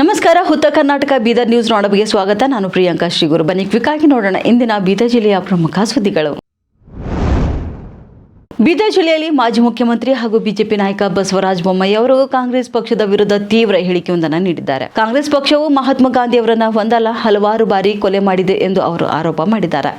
ನಮಸ್ಕಾರ. ಹುತ್ತ ಕರ್ನಾಟಕ ಬೀದರ್ ನ್ಯೂಸ್ ನೋಡಬಗೆ ಸ್ವಾಗತ. ನಾನು ಪ್ರಿಯಾಂಕಾ ಶ್ರೀಗುರು. ಬನ್ನಿ ಕ್ವಿಕ್ಕಾಗಿ ನೋಡೋಣ ಇಂದಿನ ಬೀದರ್ ಜಿಲ್ಲೆಯ ಪ್ರಮುಖ ಸುದ್ದಿಗಳು. ಬೀದರ್ ಜಿಲ್ಲೆಯಲ್ಲಿ ಮಾಜಿ ಮುಖ್ಯಮಂತ್ರಿ ಹಾಗೂ ಬಿಜೆಪಿ ನಾಯಕ ಬಸವರಾಜ ಬೊಮ್ಮಾಯಿ ಅವರು ಕಾಂಗ್ರೆಸ್ ಪಕ್ಷದ ವಿರುದ್ಧ ತೀವ್ರ ಹೇಳಿಕೆಯೊಂದನ್ನು ನೀಡಿದ್ದಾರೆ. ಕಾಂಗ್ರೆಸ್ ಪಕ್ಷವು ಮಹಾತ್ಮ ಗಾಂಧಿ ಅವರನ್ನ ಒಂದಲ್ಲ ಹಲವಾರು ಬಾರಿ ಕೊಲೆ ಮಾಡಿದೆ ಎಂದು ಅವರು ಆರೋಪ ಮಾಡಿದ್ದಾರೆ.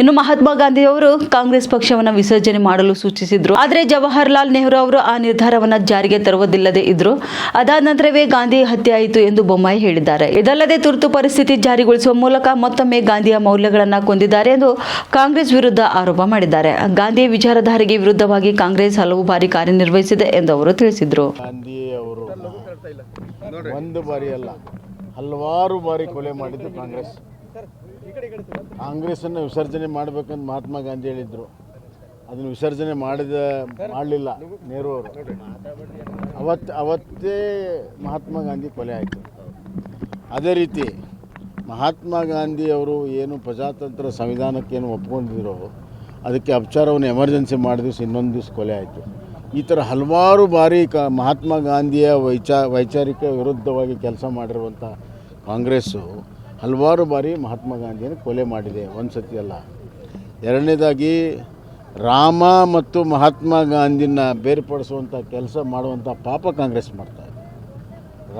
ಇನ್ನು ಮಹಾತ್ಮ ಗಾಂಧಿ ಅವರು ಕಾಂಗ್ರೆಸ್ ಪಕ್ಷವನ್ನು ವಿಸರ್ಜನೆ ಮಾಡಲು ಸೂಚಿಸಿದ್ರು. ಆದರೆ ಜವಾಹರಲಾಲ್ ನೆಹರು ಅವರು ಆ ನಿರ್ಧಾರವನ್ನು ಜಾರಿಗೆ ತರುವುದಿಲ್ಲದೆ ಇದ್ರು. ಅದಾದ ನಂತರವೇ ಗಾಂಧಿ ಹತ್ಯೆ ಆಯಿತು ಎಂದು ಬೊಮ್ಮಾಯಿ ಹೇಳಿದ್ದಾರೆ. ಇದಲ್ಲದೆ ತುರ್ತು ಪರಿಸ್ಥಿತಿ ಜಾರಿಗೊಳಿಸುವ ಮೂಲಕ ಮತ್ತೊಮ್ಮೆ ಗಾಂಧಿಯ ಮೌಲ್ಯಗಳನ್ನು ಕೊಂದಿದ್ದಾರೆ ಎಂದು ಕಾಂಗ್ರೆಸ್ ವಿರುದ್ಧ ಆರೋಪ ಮಾಡಿದ್ದಾರೆ. ಗಾಂಧಿ ವಿಚಾರಧಾರೆಗೆ ವಿರುದ್ಧವಾಗಿ ಕಾಂಗ್ರೆಸ್ ಹಲವು ಬಾರಿ ಕಾರ್ಯನಿರ್ವಹಿಸಿದೆ ಎಂದು ಅವರು ತಿಳಿಸಿದರು. ಗಾಂಧಿ ಅವರು ಒಂದು ಬಾರಿ ಅಲ್ಲ ಹಲವಾರು ಬಾರಿ ಕೊಲೆ ಮಾಡಿದ್ದು ಕಾಂಗ್ರೆಸ್ಸನ್ನು ವಿಸರ್ಜನೆ ಮಾಡಬೇಕಂತ ಮಹಾತ್ಮ ಗಾಂಧಿ ಹೇಳಿದರು. ಅದನ್ನು ವಿಸರ್ಜನೆ ಮಾಡಲಿಲ್ಲ ನೆಹರು ಅವರು. ಅವತ್ತೇ ಮಹಾತ್ಮ ಗಾಂಧಿ ಕೊಲೆ ಆಯಿತು. ಅದೇ ರೀತಿ ಮಹಾತ್ಮ ಗಾಂಧಿ ಅವರು ಏನು ಪ್ರಜಾತಂತ್ರ ಸಂವಿಧಾನಕ್ಕೇನು ಒಪ್ಕೊಂಡಿದ್ರು ಅದಕ್ಕೆ ಅಪಚಾರವನ್ನು ಎಮರ್ಜೆನ್ಸಿ ಮಾಡಿದ ದಿವಸ ಇನ್ನೊಂದು ದಿವಸ ಕೊಲೆ ಆಯಿತು. ಈ ಥರ ಹಲವಾರು ಬಾರಿ ಮಹಾತ್ಮ ಗಾಂಧಿಯ ವೈಚಾರಿಕ ವಿರುದ್ಧವಾಗಿ ಕೆಲಸ ಮಾಡಿರುವಂಥ ಕಾಂಗ್ರೆಸ್ಸು ಹಲವಾರು ಬಾರಿ ಮಹಾತ್ಮ ಗಾಂಧಿಯನ್ನು ಕೊಲೆ ಮಾಡಿದೆ, ಒಂದು ಸತಿ ಅಲ್ಲ. ಎರಡನೇದಾಗಿ ರಾಮ ಮತ್ತು ಮಹಾತ್ಮ ಗಾಂಧಿನ ಬೇರ್ಪಡಿಸುವಂಥ ಕೆಲಸ ಮಾಡುವಂಥ ಪಾಪ ಕಾಂಗ್ರೆಸ್ ಮಾಡ್ತಾಯಿದೆ.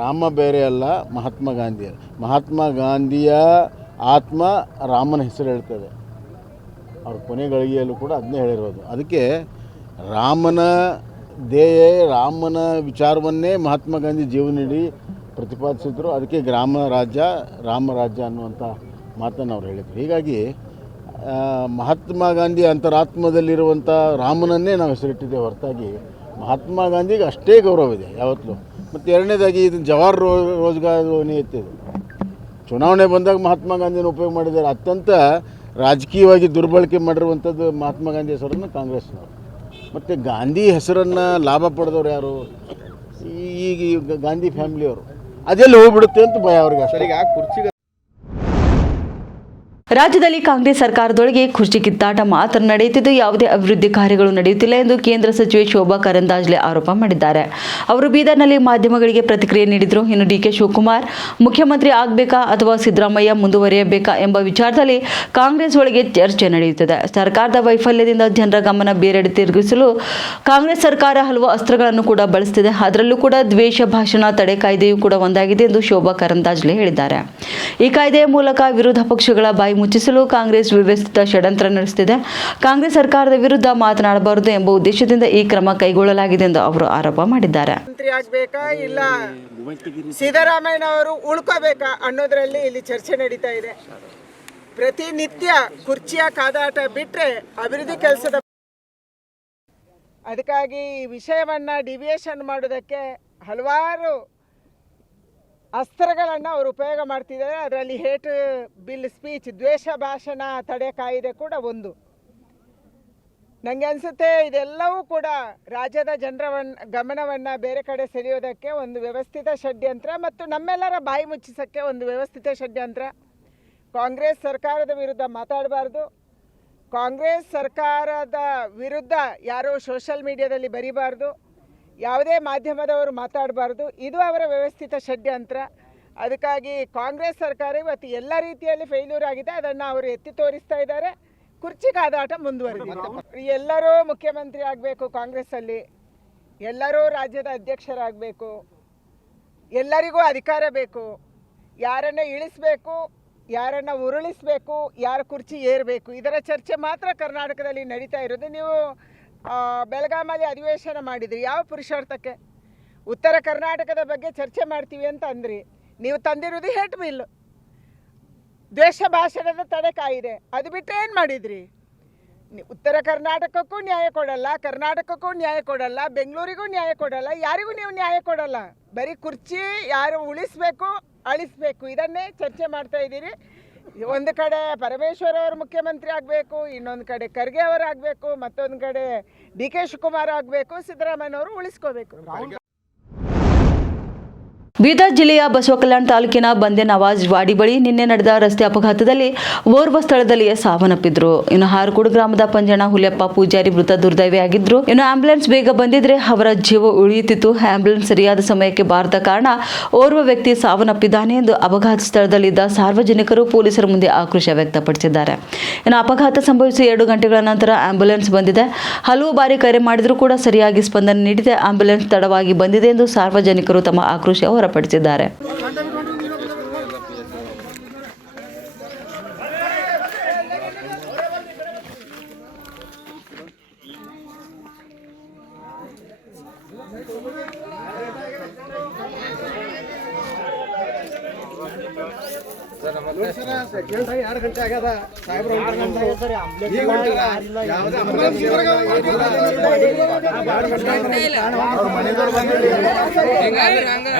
ರಾಮ ಬೇರೆ ಅಲ್ಲ, ಮಹಾತ್ಮ ಗಾಂಧಿಯ ಆತ್ಮ ರಾಮನ ಹೆಸರು ಹೇಳ್ತದೆ. ಅವ್ರ ಕೊನೆ ಗಳಿಗೆಯಲ್ಲೂ ಕೂಡ ಅದನ್ನೇ ಹೇಳಿರೋದು. ಅದಕ್ಕೆ ರಾಮನ ವಿಚಾರವನ್ನೇ ಮಹಾತ್ಮ ಗಾಂಧಿ ಜೀವನಡಿ ಪ್ರತಿಪಾದಿಸಿದ್ರು. ಅದಕ್ಕೆ ರಾಮರಾಜ್ಯ ಅನ್ನುವಂಥ ಮಾತನ್ನು ಅವ್ರು ಹೇಳಿದರು. ಹೀಗಾಗಿ ಮಹಾತ್ಮ ಗಾಂಧಿ ಅಂತರಾತ್ಮದಲ್ಲಿರುವಂಥ ರಾಮನನ್ನೇ ನಾವು ಹೆಸರಿಟ್ಟಿದ್ದೇವೆ ಹೊರತಾಗಿ ಮಹಾತ್ಮ ಗಾಂಧಿಗೆ ಅಷ್ಟೇ ಗೌರವ ಇದೆ ಯಾವತ್ತೂ. ಮತ್ತು ಎರಡನೇದಾಗಿ ಇದನ್ನು ಜವಾಹರ್ ರೋಜ್ಗಾರ್ ಯೋಜನೆ ಚುನಾವಣೆ ಬಂದಾಗ ಮಹಾತ್ಮ ಗಾಂಧಿನ ಉಪಯೋಗ ಮಾಡಿದ್ದಾರೆ. ಅತ್ಯಂತ ರಾಜಕೀಯವಾಗಿ ದುರ್ಬಳಕೆ ಮಾಡಿರುವಂಥದ್ದು ಮಹಾತ್ಮ ಗಾಂಧಿ ಹೆಸರನ್ನು ಕಾಂಗ್ರೆಸ್ನವರು. ಮತ್ತು ಗಾಂಧಿ ಹೆಸರನ್ನು ಲಾಭ ಪಡೆದವ್ರು ಯಾರು? ಈಗ ಗಾಂಧಿ ಫ್ಯಾಮಿಲಿಯವರು. ಅದೆಲ್ಲಿ ಹೋಗ್ಬಿಡುತ್ತೆ ಅಂತ ಭಯ ಅವ್ರಿಗೆ. ಅಷ್ಟೇ ಕುರ್ಚಿ ರಾಜ್ಯದಲ್ಲಿ ಕಾಂಗ್ರೆಸ್ ಸರ್ಕಾರದೊಳಗೆ ಕುರ್ಚಿ ಕಿತ್ತಾಟ ಮಾತ್ರ ನಡೆಯುತ್ತಿದ್ದು ಯಾವುದೇ ಅಭಿವೃದ್ಧಿ ಕಾರ್ಯಗಳು ನಡೆಯುತ್ತಿಲ್ಲ ಎಂದು ಕೇಂದ್ರ ಸಚಿವೆ ಶೋಭಾ ಕರಂದ್ಲಾಜೆ ಆರೋಪ ಮಾಡಿದ್ದಾರೆ. ಅವರು ಬೀದರ್ನಲ್ಲಿ ಮಾಧ್ಯಮಗಳಿಗೆ ಪ್ರತಿಕ್ರಿಯೆ ನೀಡಿದರು. ಇನ್ನು ಡಿಕೆ ಶಿವಕುಮಾರ್ ಮುಖ್ಯಮಂತ್ರಿ ಆಗಬೇಕಾ ಅಥವಾ ಸಿದ್ದರಾಮಯ್ಯ ಮುಂದುವರಿಯಬೇಕಾ ಎಂಬ ವಿಚಾರದಲ್ಲಿ ಕಾಂಗ್ರೆಸ್ ಒಳಗೆ ಚರ್ಚೆ ನಡೆಯುತ್ತಿದೆ. ಸರ್ಕಾರದ ವೈಫಲ್ಯದಿಂದ ಜನರ ಗಮನ ಬೇರೆಡೆ ತಿರುಗಿಸಲು ಕಾಂಗ್ರೆಸ್ ಸರ್ಕಾರ ಹಲವು ಅಸ್ತ್ರಗಳನ್ನು ಕೂಡ ಬಳಸುತ್ತಿದೆ. ಅದರಲ್ಲೂ ಕೂಡ ದ್ವೇಷ ಭಾಷಣ ತಡೆ ಕಾಯ್ದೆಯೂ ಕೂಡ ಒಂದಾಗಿದೆ ಎಂದು ಶೋಭಾ ಕರಂದ್ಲಾಜೆ ಹೇಳಿದ್ದಾರೆ. ಈ ಕಾಯ್ದೆಯ ಮೂಲಕ ವಿರೋಧ ಪಕ್ಷಗಳ ಬಾಯಿ ಮುಚ್ಚಿಸಲು ಕಾಂಗ್ರೆಸ್ ವ್ಯವಸ್ಥಿತ ಷಡ್ಯಂತ್ರ ನಡೆಸುತ್ತಿದೆ. ಕಾಂಗ್ರೆಸ್ ಸರ್ಕಾರದ ವಿರುದ್ಧ ಮಾತನಾಡಬಾರದು ಎಂಬ ಉದ್ದೇಶದಿಂದ ಈ ಕ್ರಮ ಕೈಗೊಳ್ಳಲಾಗಿದೆ ಎಂದು ಅವರು ಆರೋಪ ಮಾಡಿದ್ದಾರೆ. ಮಂತ್ರಿ ಆಗ್ಬೇಕಾ ಇಲ್ಲ ಸಿದ್ದರಾಮಯ್ಯನವರು ಉಳ್ಕೋಬೇಕಾ ಅನ್ನೋದ್ರಲ್ಲಿ ಇಲ್ಲಿ ಚರ್ಚೆ ನಡೀತಾ ಇದೆ. ಪ್ರತಿನಿತ್ಯ ಕುರ್ಚಿಯ ಕಾದಾಟ ಬಿಟ್ರೆ ಅಭಿವೃದ್ಧಿ ಕೆಲಸದ ಅದಕ್ಕಾಗಿ ಈ ವಿಷಯವನ್ನ ಡಿವಿಯೇಷನ್ ಮಾಡೋದಕ್ಕೆ ಹಲವಾರು ಅಸ್ತ್ರಗಳನ್ನು ಅವರು ಉಪಯೋಗ ಮಾಡ್ತಿದ್ದಾರೆ. ಅದರಲ್ಲಿ ಹೇಟ್ ಬಿಲ್ ಸ್ಪೀಚ್, ದ್ವೇಷ ಭಾಷಣ ತಡೆ ಕಾಯ್ದೆ ಕೂಡ ಒಂದು. ನನಗೆ ಅನಿಸುತ್ತೆ ಇದೆಲ್ಲವೂ ಕೂಡ ರಾಜ್ಯದ ಜನರ ಗಮನವನ್ನು ಬೇರೆ ಕಡೆ ಸೆಳೆಯೋದಕ್ಕೆ ಒಂದು ವ್ಯವಸ್ಥಿತ ಷಡ್ಯಂತ್ರ ಮತ್ತು ನಮ್ಮೆಲ್ಲರ ಬಾಯಿ ಮುಚ್ಚಿಸೋಕ್ಕೆ ಒಂದು ವ್ಯವಸ್ಥಿತ ಷಡ್ಯಂತ್ರ. ಕಾಂಗ್ರೆಸ್ ಸರ್ಕಾರದ ವಿರುದ್ಧ ಮಾತಾಡಬಾರ್ದು. ಕಾಂಗ್ರೆಸ್ ಸರ್ಕಾರದ ವಿರುದ್ಧ ಯಾರೋ ಸೋಷಲ್ ಮೀಡಿಯಾದಲ್ಲಿ ಬರೀಬಾರ್ದು. ಯಾವುದೇ ಮಾಧ್ಯಮದವರು ಮಾತಾಡಬಾರ್ದು. ಇದು ಅವರ ವ್ಯವಸ್ಥಿತ ಷಡ್ಯಂತ್ರ. ಅದಕ್ಕಾಗಿ ಕಾಂಗ್ರೆಸ್ ಸರ್ಕಾರ ಇವತ್ತು ಎಲ್ಲ ರೀತಿಯಲ್ಲಿ ಫೇಲ್ಯೂರ್ ಆಗಿದೆ. ಅದನ್ನು ಅವರು ಎತ್ತಿ ತೋರಿಸ್ತಾ ಇದ್ದಾರೆ. ಕುರ್ಚಿ ಕಾದಾಟ ಮುಂದುವರೆದಿದೆ. ಎಲ್ಲರೂ ಮುಖ್ಯಮಂತ್ರಿ ಆಗಬೇಕು, ಕಾಂಗ್ರೆಸ್ಸಲ್ಲಿ ಎಲ್ಲರೂ ರಾಜ್ಯದ ಅಧ್ಯಕ್ಷರಾಗಬೇಕು, ಎಲ್ಲರಿಗೂ ಅಧಿಕಾರ ಬೇಕು. ಯಾರನ್ನು ಇಳಿಸಬೇಕು, ಯಾರನ್ನು ಉರುಳಿಸಬೇಕು, ಯಾರ ಕುರ್ಚಿ ಏರಬೇಕು, ಇದರ ಚರ್ಚೆ ಮಾತ್ರ ಕರ್ನಾಟಕದಲ್ಲಿ ನಡೀತಾ ಇರೋದು. ನೀವು ಬೆಳಗಾಮಲ್ಲಿ ಅಧಿವೇಶನ ಮಾಡಿದ್ರಿ, ಯಾವ ಪುರುಷಾರ್ಥಕ್ಕೆ? ಉತ್ತರ ಕರ್ನಾಟಕದ ಬಗ್ಗೆ ಚರ್ಚೆ ಮಾಡ್ತೀವಿ ಅಂತ ಅಂದ್ರಿ. ನೀವು ತಂದಿರೋದು ಹೇಟ್ ಬಿಲ್, ದ್ವೇಷ ಭಾಷಣದ ತಡೆ ಕಾಯಿದೆ. ಅದು ಬಿಟ್ಟು ಏನು ಮಾಡಿದ್ರಿ? ಉತ್ತರ ಕರ್ನಾಟಕಕ್ಕೂ ನ್ಯಾಯ ಕೊಡಲ್ಲ, ಕರ್ನಾಟಕಕ್ಕೂ ನ್ಯಾಯ ಕೊಡಲ್ಲ, ಬೆಂಗಳೂರಿಗೂ ನ್ಯಾಯ ಕೊಡಲ್ಲ, ಯಾರಿಗೂ ನೀವು ನ್ಯಾಯ ಕೊಡಲ್ಲ. ಬರೀ ಕುರ್ಚಿ ಯಾರು ಉಳಿಸ್ಬೇಕು ಅಳಿಸ್ಬೇಕು ಇದನ್ನೇ ಚರ್ಚೆ ಮಾಡ್ತಾ ಇದ್ದೀರಿ. ಒಂದು ಕಡೆ ಪರಮೇಶ್ವರ್ ಅವರು ಮುಖ್ಯಮಂತ್ರಿ ಆಗಬೇಕು, ಇನ್ನೊಂದು ಕಡೆ ಖರ್ಗೆ ಅವರು ಆಗಬೇಕು, ಮತ್ತೊಂದು ಕಡೆ ಡಿ ಕೆ ಶಿವಕುಮಾರ್ ಆಗಬೇಕು, ಸಿದ್ದರಾಮಯ್ಯನವರು ಉಳಿಸ್ಕೋಬೇಕು. ಬೀದರ್ ಜಿಲ್ಲೆಯ ಬಸವಕಲ್ಯಾಣ ತಾಲೂಕಿನ ಬಂದೆ ನವಾಜ್ ವಾಡಿ ಬಳಿ ನಿನ್ನೆ ನಡೆದ ರಸ್ತೆ ಅಪಘಾತದಲ್ಲಿ ಓರ್ವ ಸ್ಥಳದಲ್ಲಿಯೇ ಸಾವನ್ನಪ್ಪಿದ್ರು. ಇನ್ನು ಹಾರಕೋಡು ಗ್ರಾಮದ ಪಂಜಣ ಹುಲಿಯಪ್ಪ ಪೂಜಾರಿ ಮೃತ ದುರ್ದೈವಿಯಾಗಿದ್ರು. ಇನ್ನು ಆಂಬ್ಯುಲೆನ್ಸ್ ಬೇಗ ಬಂದಿದ್ರೆ ಅವರ ಜೀವ ಉಳಿಯುತ್ತಿತ್ತು. ಆಂಬ್ಯುಲೆನ್ಸ್ ಸರಿಯಾದ ಸಮಯಕ್ಕೆ ಬಾರದ ಕಾರಣ ಓರ್ವ ವ್ಯಕ್ತಿ ಸಾವನ್ನಪ್ಪಿದ್ದಾನೆ ಎಂದು ಅಪಘಾತ ಸ್ಥಳದಲ್ಲಿದ್ದ ಸಾರ್ವಜನಿಕರು ಪೊಲೀಸರ ಮುಂದೆ ಆಕ್ರೋಶ ವ್ಯಕ್ತಪಡಿಸಿದ್ದಾರೆ. ಇನ್ನು ಅಪಘಾತ ಸಂಭವಿಸಿ 2 ಗಂಟೆಗಳ ನಂತರ ಆಂಬ್ಯುಲೆನ್ಸ್ ಬಂದಿದೆ. ಹಲವು ಬಾರಿ ಕರೆ ಮಾಡಿದರೂ ಕೂಡ ಸರಿಯಾಗಿ ಸ್ಪಂದನೆ ನೀಡಿದೆ. ಆಂಬ್ಯುಲೆನ್ಸ್ ತಡವಾಗಿ ಬಂದಿದೆ ಎಂದು ಸಾರ್ವಜನಿಕರು ತಮ್ಮ ಆಕ್ರೋಶ ಹೊರಪಡಿಸಿದ್ದಾರೆ.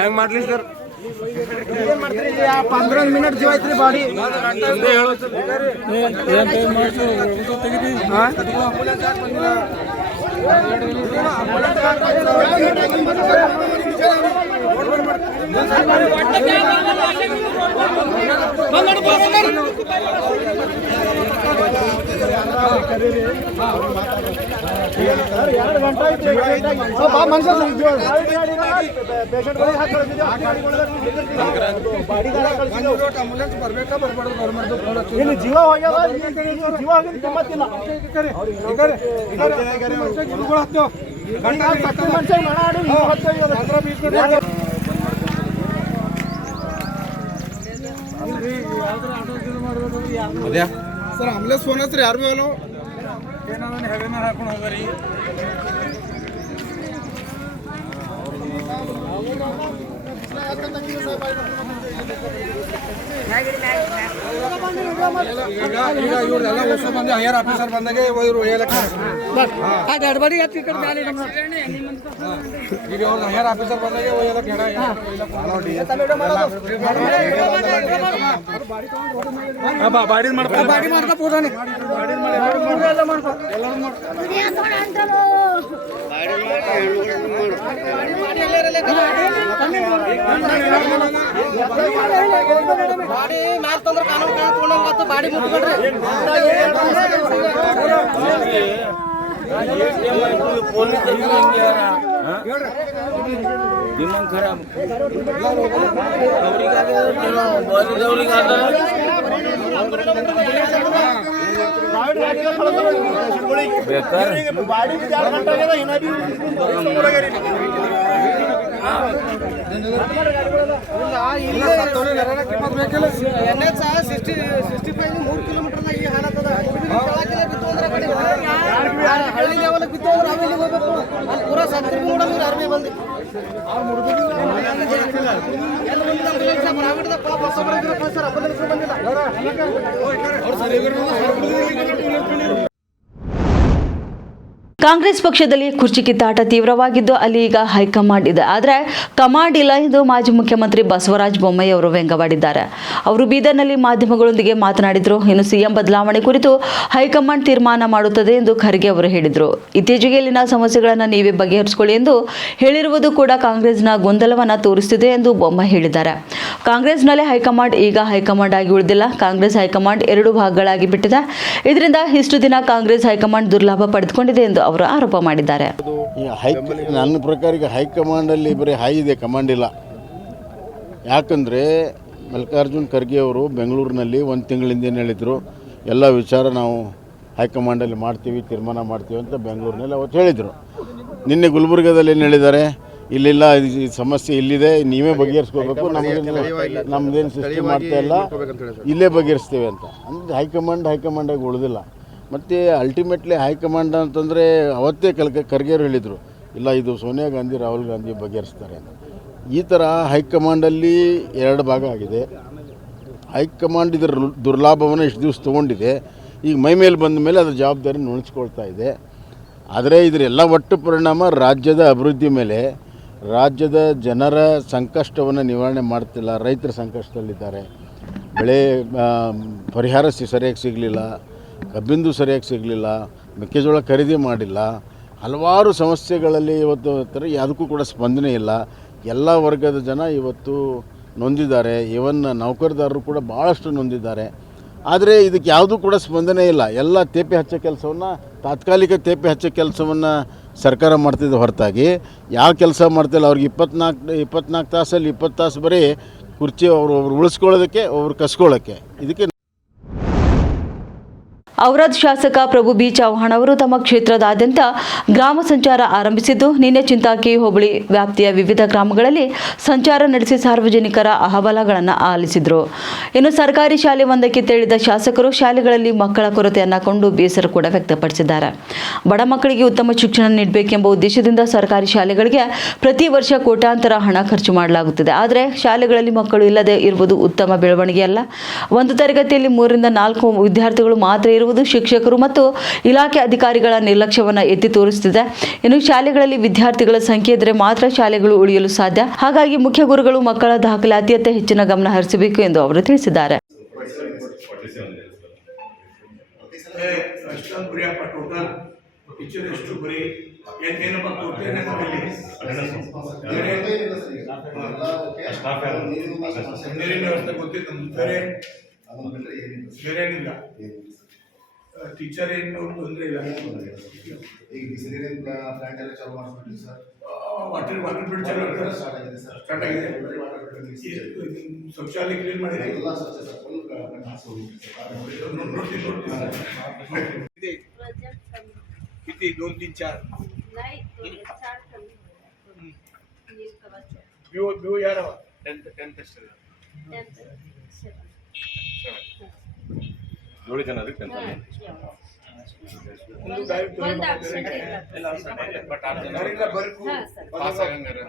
ಹೆಂಗ್ ಮಾಡ್ಲಿ ಸರ್ 15 ಮಿನಿಟ್ ಜೀವ ಐತ್ರಿ ಬಾಡಿ ಜೀವ ಹೋಗ್ಯಾವ ಜೀವ ಕಿಮ್ಮತ್ತಿಲ್ಲ ಸರ್ ಆಂಬುಲೆನ್ಸ್ ಫೋನ್ ಹಚ್ರಿ ಯಾರು ಭೀ ಅಲ್ಲೋ ಹೆವೆ ಮೇಲೆ ಹಾಕೊಂಡು ಹೋಗ್ರಿ ಈಗ ಇವ್ರದೆಲ್ಲ ಹೊಸ ಬಂದು ಹೈಯರ್ ಆಫೀಸರ್ ಬಂದಾಗೆ ಇವರು ಗಡ್ಬಡಿ ಈಗ ಅವ್ರದ್ದು ಹೈಯರ್ ಆಫೀಸರ್ ಬಂದಾಗೆ ಬಾಡಿ ಮಾಡ್ತಾ ಪೂಜಾನೆ ಬಾಡಿ ಮ್ಯಾಲ್ ತಂದ್ರೆ ಕಾನೂನು ಕಾಣ್ಕೊಂಡಂಗತ್ತು ಬಾಡಿ ಮುಟ್ಕೊಳ್ರಿ दिमाग खराब ಹಳ್ಳಿ ಲೆವೆಲ್ ಬಿತ್ತು ನಾವೆಲ್ಲಿ ಹೋಗ್ಬೇಕು ಪೂರಾ ಸತ್ರಿ ನೋಡಲ್ಲ ಆರ್ಮಿ ಬಂದು ಕಾಂಗ್ರೆಸ್ ಪಕ್ಷದಲ್ಲಿ ಕುರ್ಚಿ ಕಿತ್ತಾಟ ತೀವ್ರವಾಗಿದ್ದು ಅಲ್ಲಿ ಈಗ ಹೈಕಮಾಂಡ್ ಇದೆ, ಆದರೆ ಕಮಾಂಡ್ ಇಲ್ಲ ಎಂದು ಮಾಜಿ ಮುಖ್ಯಮಂತ್ರಿ ಬಸವರಾಜ ಬೊಮ್ಮಾಯಿ ಅವರು ವ್ಯಂಗ್ಯವಾಡಿದ್ದಾರೆ. ಅವರು ಬೀದರ್ನಲ್ಲಿ ಮಾಧ್ಯಮಗಳೊಂದಿಗೆ ಮಾತನಾಡಿದರು. ಇನ್ನು ಸಿಎಂ ಬದಲಾವಣೆ ಕುರಿತು ಹೈಕಮಾಂಡ್ ತೀರ್ಮಾನ ಮಾಡುತ್ತದೆ ಎಂದು ಖರ್ಗೆ ಅವರು ಹೇಳಿದರು. ಇತ್ತೀಚೆಗೆ ಇಲ್ಲಿನ ಸಮಸ್ಯೆಗಳನ್ನು ನೀವೇ ಬಗೆಹರಿಸಿಕೊಳ್ಳಿ ಎಂದು ಹೇಳಿರುವುದು ಕೂಡ ಕಾಂಗ್ರೆಸ್ನ ಗೊಂದಲವನ್ನು ತೋರಿಸುತ್ತಿದೆ ಎಂದು ಬೊಮ್ಮಾಯಿ ಹೇಳಿದ್ದಾರೆ. ಕಾಂಗ್ರೆಸ್ನಲ್ಲಿ ಹೈಕಮಾಂಡ್ ಈಗ ಹೈಕಮಾಂಡ್ ಆಗಿ ಉಳಿದಿಲ್ಲ. ಕಾಂಗ್ರೆಸ್ ಹೈಕಮಾಂಡ್ 2 ಭಾಗಗಳಾಗಿ ಬಿಟ್ಟಿದೆ. ಇದರಿಂದ ಇಷ್ಟು ದಿನ ಕಾಂಗ್ರೆಸ್ ಹೈಕಮಾಂಡ್ ದುರ್ಲಾಭ ಪಡೆದುಕೊಂಡಿದೆ ಎಂದು ಅವರು ಆರೋಪ ಮಾಡಿದ್ದಾರೆ. ನನ್ನ ಪ್ರಕಾರ ಈಗ ಹೈಕಮಾಂಡಲ್ಲಿ ಬರೀ ಹೈ ಇದೆ, ಕಮಾಂಡ್ ಇಲ್ಲ. ಯಾಕಂದರೆ ಮಲ್ಲಿಕಾರ್ಜುನ್ ಖರ್ಗೆ ಅವರು ಬೆಂಗಳೂರಿನಲ್ಲಿ 1 ತಿಂಗಳಿಂದ ಏನು ಹೇಳಿದರು, ಎಲ್ಲ ವಿಚಾರ ನಾವು ಹೈಕಮಾಂಡಲ್ಲಿ ಮಾಡ್ತೀವಿ, ತೀರ್ಮಾನ ಮಾಡ್ತೀವಿ ಅಂತ ಬೆಂಗಳೂರಿನಲ್ಲಿ ಅವತ್ತು ಹೇಳಿದರು. ನಿನ್ನೆ ಗುಲ್ಬರ್ಗದಲ್ಲಿ ಏನು ಹೇಳಿದ್ದಾರೆ, ಇಲ್ಲಿಲ್ಲ, ಈ ಸಮಸ್ಯೆ ಇಲ್ಲಿದೆ, ನೀವೇ ಬಗೆಹರಿಸ್ಕೋಬೇಕು, ನಮ್ಮದೇನು ಸೃಷ್ಟಿ ಮಾಡ್ತಾ ಇಲ್ಲ, ಇಲ್ಲೇ ಬಗೆಹರಿಸ್ತೇವೆ ಅಂತ. ಅಂದರೆ ಹೈಕಮಾಂಡಾಗಿ ಉಳಿದಿಲ್ಲ. ಮತ್ತು ಅಲ್ಟಿಮೇಟ್ಲಿ ಹೈಕಮಾಂಡ್ ಅಂತಂದರೆ ಅವತ್ತೇ ಖರ್ಗೆಯವರು ಹೇಳಿದರು, ಇಲ್ಲ ಇದು ಸೋನಿಯಾ ಗಾಂಧಿ ರಾಹುಲ್ ಗಾಂಧಿ ಬಗೆಹರಿಸ್ತಾರೆ ಅಂತ. ಈ ಥರ ಹೈಕಮಾಂಡಲ್ಲಿ 2 ಭಾಗ ಆಗಿದೆ. ಹೈಕಮಾಂಡ್ ಇದರ ದುರ್ಲಾಭವನ್ನು ಇಷ್ಟು ದಿವಸ ತೊಗೊಂಡಿದೆ. ಈಗ ಮೈ ಮೇಲೆ ಬಂದ ಮೇಲೆ ಅದರ ಜವಾಬ್ದಾರಿ ನುಣಿಸ್ಕೊಳ್ತಾ ಇದೆ. ಆದರೆ ಇದರೆಲ್ಲ ಒಟ್ಟು ಪರಿಣಾಮ ರಾಜ್ಯದ ಅಭಿವೃದ್ಧಿ ಮೇಲೆ, ರಾಜ್ಯದ ಜನರ ಸಂಕಷ್ಟವನ್ನು ನಿವಾರಣೆ ಮಾಡ್ತಿಲ್ಲ. ರೈತರ ಸಂಕಷ್ಟದಲ್ಲಿದ್ದಾರೆ. ಬೆಳೆ ಪರಿಹಾರ ಸರಿಯಾಗಿ ಸಿಗಲಿಲ್ಲ, ಕಬ್ಬಿಂದು ಸರಿಯಾಗಿ ಸಿಗಲಿಲ್ಲ, ಮೆಕ್ಕೆಜೋಳ ಖರೀದಿ ಮಾಡಿಲ್ಲ, ಹಲವಾರು ಸಮಸ್ಯೆಗಳಲ್ಲಿ ಇವತ್ತು ಯಾವುದಕ್ಕೂ ಕೂಡ ಸ್ಪಂದನೆ ಇಲ್ಲ. ಎಲ್ಲ ವರ್ಗದ ಜನ ಇವತ್ತು ನೊಂದಿದ್ದಾರೆ. ಇವನ್ ನೌಕರದಾರರು ಕೂಡ ಭಾಳಷ್ಟು ನೊಂದಿದ್ದಾರೆ. ಆದರೆ ಇದಕ್ಕೆ ಯಾವುದೂ ಕೂಡ ಸ್ಪಂದನೆ ಇಲ್ಲ. ಎಲ್ಲ ತೇಪೆ ಹಚ್ಚೋ ಕೆಲಸವನ್ನು, ತಾತ್ಕಾಲಿಕ ತೇಪೆ ಹಚ್ಚೋ ಕೆಲಸವನ್ನು ಸರ್ಕಾರ ಮಾಡ್ತಿದ್ದ ಹೊರತಾಗಿ ಯಾವ ಕೆಲಸ ಮಾಡ್ತಿಲ್ಲ. ಅವ್ರಿಗೆ 24 ತಾಸಲ್ಲಿ 20 ತಾಸು ಬರೀ ಕುರ್ಚಿ ಒಬ್ರು ಉಳಿಸ್ಕೊಳ್ಳೋದಕ್ಕೆ, ಒಬ್ರು ಕಸ್ಕೊಳ್ಳೋಕ್ಕೆ. ಇದಕ್ಕೆ ಔರಾದ್ ಶಾಸಕ ಪ್ರಭು ಬಿ ಚೌಹಾಣ್ ಅವರು ತಮ್ಮ ಕ್ಷೇತ್ರದಾದ್ಯಂತ ಗ್ರಾಮ ಸಂಚಾರ ಆರಂಭಿಸಿದ್ದು, ನಿನ್ನೆ ಚಿಂತಾಕಿ ಹೋಬಳಿ ವ್ಯಾಪ್ತಿಯ ವಿವಿಧ ಗ್ರಾಮಗಳಲ್ಲಿ ಸಂಚಾರ ನಡೆಸಿ ಸಾರ್ವಜನಿಕರ ಅಹವಾಲುಗಳನ್ನು ಆಲಿಸಿದರು. ಇನ್ನು ಸರ್ಕಾರಿ ಶಾಲೆ ಒಂದಕ್ಕೆ ತೆರಳಿದ ಶಾಸಕರು ಶಾಲೆಗಳಲ್ಲಿ ಮಕ್ಕಳ ಕೊರತೆಯನ್ನು ಕಂಡು ಬೇಸರ ಕೂಡ ವ್ಯಕ್ತಪಡಿಸಿದ್ದಾರೆ. ಬಡ ಮಕ್ಕಳಿಗೆ ಉತ್ತಮ ಶಿಕ್ಷಣ ನೀಡಬೇಕೆಂಬ ಉದ್ದೇಶದಿಂದ ಸರ್ಕಾರಿ ಶಾಲೆಗಳಿಗೆ ಪ್ರತಿ ವರ್ಷ ಕೋಟ್ಯಾಂತರ ಹಣ ಖರ್ಚು ಮಾಡಲಾಗುತ್ತದೆ. ಆದರೆ ಶಾಲೆಗಳಲ್ಲಿ ಮಕ್ಕಳು ಇಲ್ಲದೆ ಇರುವುದು ಉತ್ತಮ ಬೆಳವಣಿಗೆಯಲ್ಲ. ಒಂದು ತರಗತಿಯಲ್ಲಿ 3 ರಿಂದ 4 ವಿದ್ಯಾರ್ಥಿಗಳು ಮಾತ್ರ ಇರುವುದು ಶಿಕ್ಷಕರು ಮತ್ತು ಇಲಾಖೆ ಅಧಿಕಾರಿಗಳ ನಿರ್ಲಕ್ಷ್ಯವನ್ನು ಎತ್ತಿ ತೋರಿಸುತ್ತಿದೆ. ಇನ್ನು ಶಾಲೆಗಳಲ್ಲಿ ವಿದ್ಯಾರ್ಥಿಗಳ ಸಂಖ್ಯೆ ಇದ್ದರೆ ಮಾತ್ರ ಶಾಲೆಗಳು ಉಳಿಯಲು ಸಾಧ್ಯ. ಹಾಗಾಗಿ ಮುಖ್ಯ ಗುರುಗಳು ಮಕ್ಕಳ ದಾಖಲಾತಿಯತ್ತ ಹೆಚ್ಚಿನ ಗಮನ ಹರಿಸಬೇಕು ಎಂದು ಅವರು ತಿಳಿಸಿದ್ದಾರೆ. ಟೀಚರ್ ಏನು ತೊಂದರೆ ಇಲ್ಲ. ಈಗ ಬಿಸಿಲಿನ ಪ್ಲಾಂಟ್ ಎಲ್ಲ ಚಾಲು ಮಾಡಿಸ್ಬಿಟ್ರಿ ಸರ್. ವಾಟರ್ ಬಿಲ್ ಚಾಲು ಸ್ಟಾರ್ಟ್ ಆಗಿದೆ. ಶೌಚಾಲಯ ಕ್ಲೀನ್ ಮಾಡಿದೆ. ಎಲ್ಲ ಸ್ವಚ್ಛ ಸರ್. ಫುಲ್ ನೋಡ್ತೀನಿ. किती 2 3 4 नाही 4 कमी नील कवच व्यू यार 10th ನೋಡಿ ಜನ ಅದಕ್ಕೆ ಒಂದು ಟೈಮ್ ಒಂದು absent ಎಲ್ಲ ಬಟ್ ಅದರಿಂದ ಬರ್ಕು ಪಾಸ್ ಆಗಂಗಾರೆ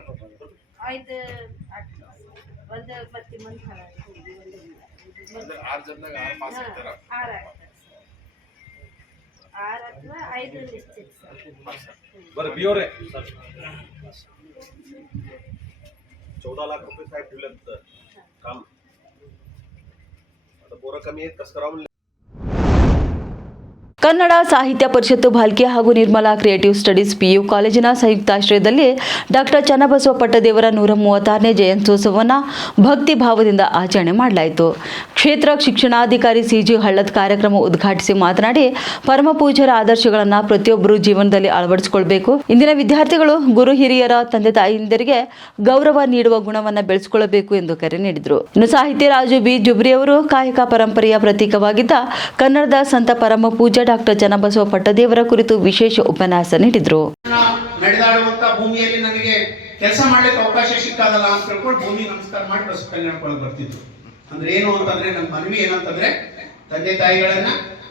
5 ಒಂದು ಮತ್ತೆ ಮಂತ್ ಅಂದ್ರೆ 6 ಜನದಾಗ 6 ಪಾಸ್ ಆಗ್ತಾರ. 6 ಅಥವಾ 5 ನಿಶ್ಚಿತ बरं बिओरे 14 लाख रुपये साहेब ठेवलेत काम. आता पोरं कमी आहेत, कसं करावं. ಕನ್ನಡ ಸಾಹಿತ್ಯ ಪರಿಷತ್ತು ಭಾಲ್ಕೆ ಹಾಗೂ ನಿರ್ಮಲಾ ಕ್ರಿಯೇಟಿವ್ ಸ್ಟಡೀಸ್ PU ಕಾಲೇಜಿನ ಸಂಯುಕ್ತಾಶ್ರಯದಲ್ಲಿ ಡಾಕ್ಟರ್ ಚನ್ನಬಸವ ಪಟ್ಟದೇವರ 136ನೇ ಜಯಂತ್ಯೋತ್ಸವವನ್ನು ಭಕ್ತಿ ಭಾವದಿಂದ ಆಚರಣೆ ಮಾಡಲಾಯಿತು. ಕ್ಷೇತ್ರ ಶಿಕ್ಷಣಾಧಿಕಾರಿ CG ಹಳ್ಳದ್ ಕಾರ್ಯಕ್ರಮ ಉದ್ಘಾಟಿಸಿ ಮಾತನಾಡಿ, ಪರಮ ಪೂಜ್ಯರ ಆದರ್ಶಗಳನ್ನು ಪ್ರತಿಯೊಬ್ಬರು ಜೀವನದಲ್ಲಿ ಅಳವಡಿಸಿಕೊಳ್ಳಬೇಕು. ಇಂದಿನ ವಿದ್ಯಾರ್ಥಿಗಳು ಗುರು ಹಿರಿಯರ ತಂದೆ ತಾಯಿಯಂದರಿಗೆ ಗೌರವ ನೀಡುವ ಗುಣವನ್ನು ಬೆಳೆಸಿಕೊಳ್ಳಬೇಕು ಎಂದು ಕರೆ ನೀಡಿದರು. ಇನ್ನು ಸಾಹಿತ್ಯ ರಾಜು B ಜುಬ್ರಿ ಅವರು ಕಾಯಕ ಪರಂಪರೆಯ ಪ್ರತೀಕವಾಗಿದ್ದ ಕನ್ನಡದ ಸಂತ ಪರಮ ಪೂಜ್ಯ ಡಾಕ್ಟರ್ ಚನ್ನಬಸವ ಪಟ್ಟದೇವರ ಕುರಿತು ವಿಶೇಷ ಉಪನ್ಯಾಸ ನೀಡಿದರು. ನಡೆದಾಡುವಂತ ಭೂಮಿಯಲ್ಲಿ ನನಗೆ ಕೆಲಸ ಮಾಡ್ಲಿಕ್ಕೆ ಅವಕಾಶ ಸಿಕ್ಕಾದಲ್ಲ ಅಂತ ತಿಳ್ಕೊಂಡು ಭೂಮಿ ನಮಸ್ಕಾರ ಮಾಡಿ ಬಸ್ ಕಲ್ಯಾಣಕ್ಕೆ ಬರ್ತಿದ್ರು. ಅಂದ್ರೆ ಏನು ಅಂತಂದ್ರೆ ನನ್ನ ಮನವಿ ಏನಂತಂದ್ರೆ, ತಂದೆ ತಾಯಿಗಳನ್ನ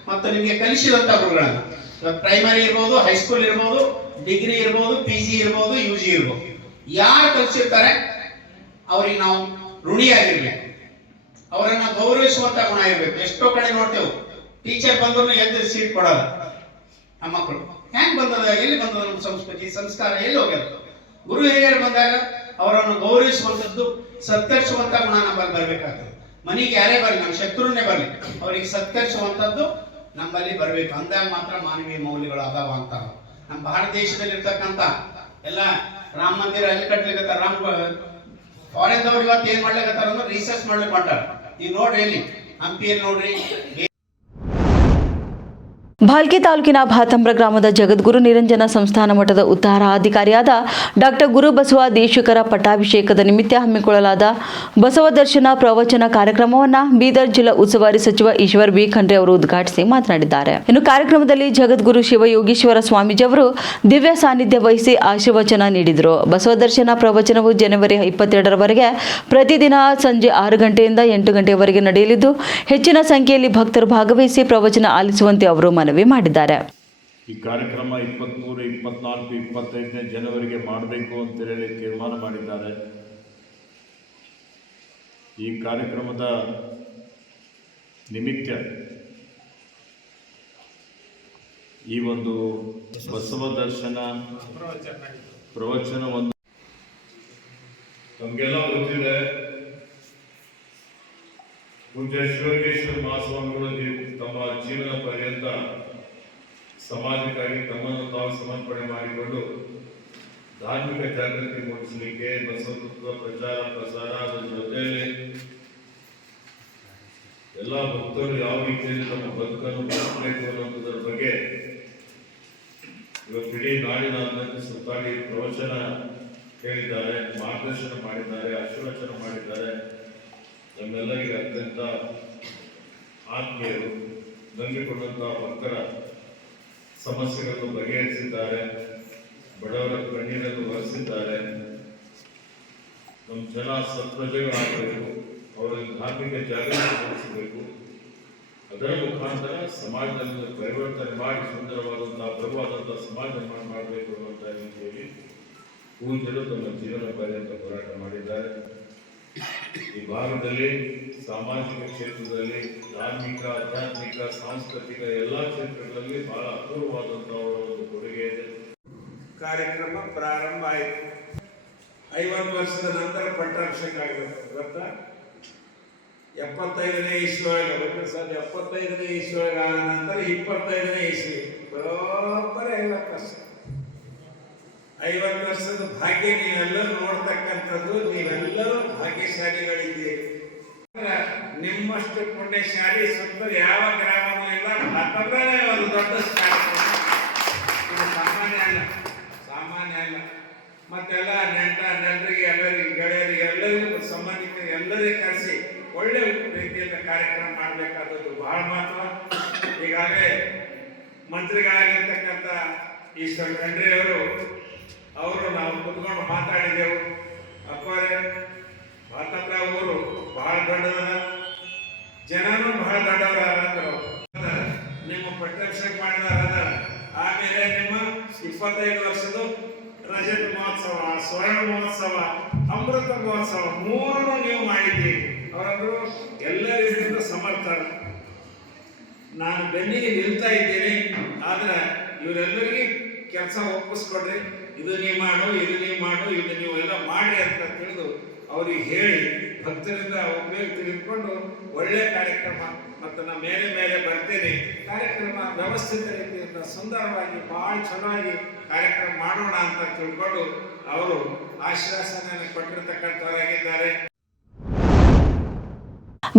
ಮತ್ತು ನಿಮಗೆ ಕಲಿಸಿದಂತ ಗುರುಗಳನ್ನ, ಪ್ರೈಮರಿ ಇರ್ಬೋದು, ಹೈಸ್ಕೂಲ್ ಇರ್ಬೋದು, ಡಿಗ್ರಿ ಇರ್ಬೋದು, PG ಇರ್ಬೋದು, UG ಇರ್ಬೋದು, ಯಾರು ಕಲಿಸಿರ್ತಾರೆ ಅವ್ರಿಗೆ ನಾವು ಋಣಿಯಾಗಿರ್ಬೇಕು. ಅವರನ್ನ ಗೌರವಿಸುವಂತ ಗುಣ ಇರ್ಬೇಕು. ಎಷ್ಟೋ ಕಡೆ ನೋಡ್ತೇವೆ, ಟೀಚರ್ ಬಂದ್ರು ಎದ್ದು ಸೀಟ್ ಕೊಡಲ್ಲ. ನಮ್ಮ ಮಕ್ಕಳು ಹೆಂಗ್ ಬಂದದ, ಎಲ್ಲಿ ಬಂದದ ನಮ್ಮ ಸಂಸ್ಕೃತಿ ಸಂಸ್ಕಾರ, ಎಲ್ಲಿ ಹೋಗ್ಯದ? ಗುರು ಹಿರಿಯರು ಬಂದಾಗ ಅವರನ್ನು ಗೌರವಿಸುವಂಥದ್ದು, ಸತ್ಕರಿಸುವಂತ ಗುಣ ನಮ್ಮಲ್ಲಿ ಬರ್ಬೇಕಾಗ್ತದೆ. ಮನೆಗೆ ಯಾರೇ ಬರಲಿ, ನಮ್ಮ ಶತ್ರುನೇ ಬರಲಿ, ಅವರಿಗೆ ಸತ್ಕರಿಸುವಂಥದ್ದು ನಮ್ಮಲ್ಲಿ ಬರ್ಬೇಕು. ಅಂದಾಗ ಮಾತ್ರ ಮಾನವೀಯ ಮೌಲ್ಯಗಳು ಅದಾವ ಅಂತ. ನಮ್ಮ ಭಾರತ ದೇಶದಲ್ಲಿ ಇರ್ತಕ್ಕಂಥ ಎಲ್ಲ ರಾಮ ಮಂದಿರ ಎಲ್ಲಿ ಕಟ್ಲಿಕ್ಕತ್ತಾರ, ರಾಮ ಫಾರಿನ್ ದವ್ರು ಇವತ್ತು ಏನ್ ಮಾಡ್ಲಿಕ್ಕತ್ತಾರ ಅಂದ್ರೆ ರಿಸರ್ಚ್ ಮಾಡ್ಲಿಕ್ಕೆ ಹೊಂಟಾರ. ಈಗ ನೋಡ್ರಿ, ಎಲ್ಲಿ ಹಂಪಿಯಲ್ಲಿ ನೋಡ್ರಿ. ಭಾಲ್ಕೆ ತಾಲೂಕಿನ ಭಾತಂಬ್ರ ಗ್ರಾಮದ ಜಗದ್ಗುರು ನಿರಂಜನ ಸಂಸ್ಥಾನ ಮಠದ ಉತ್ತರಾಧಿಕಾರಿಯಾದ ಡಾಕ್ಟರ್ ಗುರುಬಸವ ದೇಶಿಕರ ಪಟ್ಟಾಭಿಷೇಕದ ನಿಮಿತ್ತ ಹಮ್ಮಿಕೊಳ್ಳಲಾದ ಬಸವ ದರ್ಶನ ಪ್ರವಚನ ಕಾರ್ಯಕ್ರಮವನ್ನು ಬೀದರ್ ಜಿಲ್ಲಾ ಉಸ್ತುವಾರಿ ಸಚಿವ ಈಶ್ವರ್ B ಖಂಡ್ರೆ ಅವರು ಉದ್ಘಾಟಿಸಿ ಮಾತನಾಡಿದ್ದಾರೆ. ಇನ್ನು ಕಾರ್ಯಕ್ರಮದಲ್ಲಿ ಜಗದ್ಗುರು ಶಿವಯೋಗೀಶ್ವರ ಸ್ವಾಮೀಜಿ ಅವರು ದಿವ್ಯ ಸಾನ್ನಿಧ್ಯ ವಹಿಸಿ ಆಶೀರ್ವಚನ ನೀಡಿದರು. ಬಸವ ದರ್ಶನ ಪ್ರವಚನವು ಜನವರಿ 22ರವರೆಗೆ ಪ್ರತಿದಿನ ಸಂಜೆ 6 ಗಂಟೆಯಿಂದ 8 ಗಂಟೆಯವರೆಗೆ ನಡೆಯಲಿದ್ದು, ಹೆಚ್ಚಿನ ಸಂಖ್ಯೆಯಲ್ಲಿ ಭಕ್ತರು ಭಾಗವಹಿಸಿ ಪ್ರವಚನ ಆಲಿಸುವಂತೆ ಅವರು ಮನವಿ ಮಾಡಿದ್ದಾರೆ. ಈ ಕಾರ್ಯಕ್ರಮ 23, 24, 25ನೇ ಜನವರಿಗೆ ಮಾಡಬೇಕು ಅಂತ ಹೇಳಿ ತೀರ್ಮಾನ ಮಾಡಿದ್ದಾರೆ. ಈ ಕಾರ್ಯಕ್ರಮದ ನಿಮಿತ್ತ ಈ ಒಂದು ಬಸವ ದರ್ಶನ ಪ್ರವಚನ ಒಂದು ನಮಗೆಲ್ಲ ಗೊತ್ತಿದೆ. ಪೂಜ್ಯ ಶಿವಯೋಗೇಶ್ವರ ಮಹಾಸ್ವಾಮಿಗಳು ತಮ್ಮ ಜೀವನ ಪರ್ಯಂತ ಸಮಾಜಕ್ಕಾಗಿ ತಮ್ಮನ್ನು ತಾವು ಸಮರ್ಪಣೆ ಮಾಡಿಕೊಂಡು ಧಾರ್ಮಿಕ ಜಾಗೃತಿ ಮೂಡಿಸಲಿಕ್ಕೆ ಬಸವ ಪ್ರಚಾರ ಪ್ರಸಾರ ಅದರ ಜೊತೆಯಲ್ಲಿ ಎಲ್ಲ ಭಕ್ತರು ಯಾವ ರೀತಿಯಲ್ಲಿ ನಮ್ಮ ಬದುಕನ್ನು ಬೆಳೆಸಬೇಕು ಅನ್ನೋದ್ರ ಬಗ್ಗೆ ಇವತ್ತು ಇಡೀ ನಾಡಿನಾದ್ಯಂತ ಸುತ್ತಾಡಿ ಪ್ರವಚನ ಹೇಳಿದ್ದಾರೆ, ಮಾರ್ಗದರ್ಶನ ಮಾಡಿದ್ದಾರೆ, ಆಶೀರ್ವಚನ ಮಾಡಿದ್ದಾರೆ. ನಮ್ಮೆಲ್ಲರಿಗೆ ಅತ್ಯಂತ ಆತ್ಮೀಯರು, ನಂಬಿಕೊಂಡಂತಹ ಭಕ್ತರ ಸಮಸ್ಯೆಗಳನ್ನು ಬಗೆಹರಿಸಿದ್ದಾರೆ, ಬಡವರ ಕಣ್ಣೀರನ್ನು ಒರೆಸಿದ್ದಾರೆ. ನಮ್ಮ ಜನ ಸತ್ಪ್ರಜೆಗಳಾಗಬೇಕು, ಅವರಲ್ಲಿ ಧಾರ್ಮಿಕ ಜಾಗೃತಿ ಮೂಡಿಸಬೇಕು. ಅದರ ಮುಖಾಂತರ ಸಮಾಜದಲ್ಲಿ ಪರಿವರ್ತನೆ ಮಾಡಿ ಸುಂದರವಾದಂತಹ ಪ್ರಭುವಾದಂತಹ ಸಮಾಜ ನಿರ್ಮಾಣ ಮಾಡಬೇಕು ಅನ್ನುವಂಥ ರೀತಿಯಲ್ಲಿ ಪೂಜ್ಯರು ತಮ್ಮ ಜೀವನ ಪರ್ಯಂತ ಹೋರಾಟ ಮಾಡಿದ್ದಾರೆ. ಈ ಭಾಗದಲ್ಲಿ ಸಾಮಾಜಿಕ ಕ್ಷೇತ್ರದಲ್ಲಿ ಧಾರ್ಮಿಕ, ಆಧ್ಯಾತ್ಮಿಕ, ಸಾಂಸ್ಕೃತಿಕ ಎಲ್ಲ ಕ್ಷೇತ್ರಗಳಲ್ಲಿ ಬಹಳ ಅಪೂರ್ವವಾದಂತಹ ಒಂದು ಕೊಡುಗೆ ಇದೆ. ಕಾರ್ಯಕ್ರಮ ಪ್ರಾರಂಭ ಆಯಿತು. 50 ವರ್ಷದ ನಂತರ ಪಟ್ಟಾಭಿಷೇಕ ಆಗಬೇಕು. ಗೊತ್ತಾ? 75ನೇ ಇಸ್ವಿಯೊಳಗೆ 75ನೇ ಇಸ್ವಿಯೊಳಗೆ ಆದ ನಂತರ 25ನೇ ಇಸ್ವಿ ಬರೋಬ್ಬರಿ 50 ವರ್ಷ. 50 ವರ್ಷದ ಭಾಗ್ಯ ನೀವೆಲ್ಲರೂ ನೋಡ್ತಕ್ಕಂಥದ್ದು. ನೀವೆಲ್ಲರೂ ಭಾಗ್ಯಶಾಲಿಗಳಿದ್ದೀರಿ. ನಿಮ್ಮಷ್ಟು ಪುಣ್ಯಶಾಲಿ ಸುತ್ತಲೂ ಯಾವ ಗ್ರಾಮವೂ ಇಲ್ಲ. ಮತ್ತೊಬ್ಬರೇ ಒಂದು ದೊಡ್ಡ ಕಾರ್ಯಕ್ರಮ. ಇದು ಸಾಮಾನ್ಯ ಅಲ್ಲ. ಮತ್ತೆಲ್ಲ ನೆಂಟರಿಗೆ ಎಲ್ಲರಿಗೆ ಗೆಳೆಯರಿಗೆ ಎಲ್ಲರಿಗೂ ಸಂಬಂಧಿಕರಿಗೆ ಎಲ್ಲರಿಗೂ ಕರೆಸಿ ಒಳ್ಳೆ ರೀತಿಯಿಂದ ಕಾರ್ಯಕ್ರಮ ಮಾಡಬೇಕಾದದ್ದು ಬಹಳ ಮಹತ್ವ. ಈಗಾಗಲೇ ಮಂತ್ರಿಗಳಾಗಿರ್ತಕ್ಕಂಥ ಈಶ್ವರ್ ಖಂಡ್ರೆ ಅವರು ನಾವು ಕುತ್ಕೊಂಡು ಮಾತಾಡಿದೆವು. ಅಪ್ಪರೇ ಮಾತಂದ್ರ ಊರು ಬಹಳ ದೊಡ್ಡದ, ಜನನೂ ಬಹಳ ದೊಡ್ಡವರಾದ್ರು. ನಿಮ್ಮ ಪಟ್ಟಾಭಿಷೇಕ ಮಾಡಿದಾರ. ಆಮೇಲೆ ನಿಮ್ಮ 25 ವರ್ಷದ ರಜತ ಮಹೋತ್ಸವ, ಸ್ವರ್ಣ ಮಹೋತ್ಸವ, ಅಮೃತ ಮಹೋತ್ಸವ 3 ನೀವು ಮಾಡಿದ್ದೀರಿ. ಅವರಂದ್ರು ಎಲ್ಲ ರೀತಿಯಿಂದ ಸಮರ್ಥರು. ನಾನು ಬೆನ್ನಿಗೆ ನಿಲ್ತಾ ಇದ್ದೀನಿ, ಆದ್ರೆ ಇವರೆಲ್ಲರಿಗೆ ಕೆಲಸ ಒಪ್ಪಿಸ್ಕೊಡ್ರಿ. ಇದು ನೀವು ಮಾಡು, ಇದು ನೀವು ಮಾಡು, ಇದು ನೀವು ಎಲ್ಲ ಮಾಡಿ ಅಂತ ತಿಳಿದು ಅವ್ರಿಗೆ ಹೇಳಿ ಭಕ್ತರಿಂದ ಉಪಯೋಗ ತೆಗೆದುಕೊಂಡು ಒಳ್ಳೆ ಕಾರ್ಯಕ್ರಮ ಮತ್ತು ನಮ್ಮ ಮೇಲೆ ಬರ್ತೇನೆ ಕಾರ್ಯಕ್ರಮ ವ್ಯವಸ್ಥಿತ ರೀತಿಯಿಂದ ಸುಂದರವಾಗಿ ಭಾಳ ಚೆನ್ನಾಗಿ ಕಾರ್ಯಕ್ರಮ ಮಾಡೋಣ ಅಂತ ತಿಳ್ಕೊಂಡು ಅವರು ಆಶ್ವಾಸನೆಯನ್ನು ಕೊಟ್ಟಿರತಕ್ಕಂಥವರಾಗಿದ್ದಾರೆ.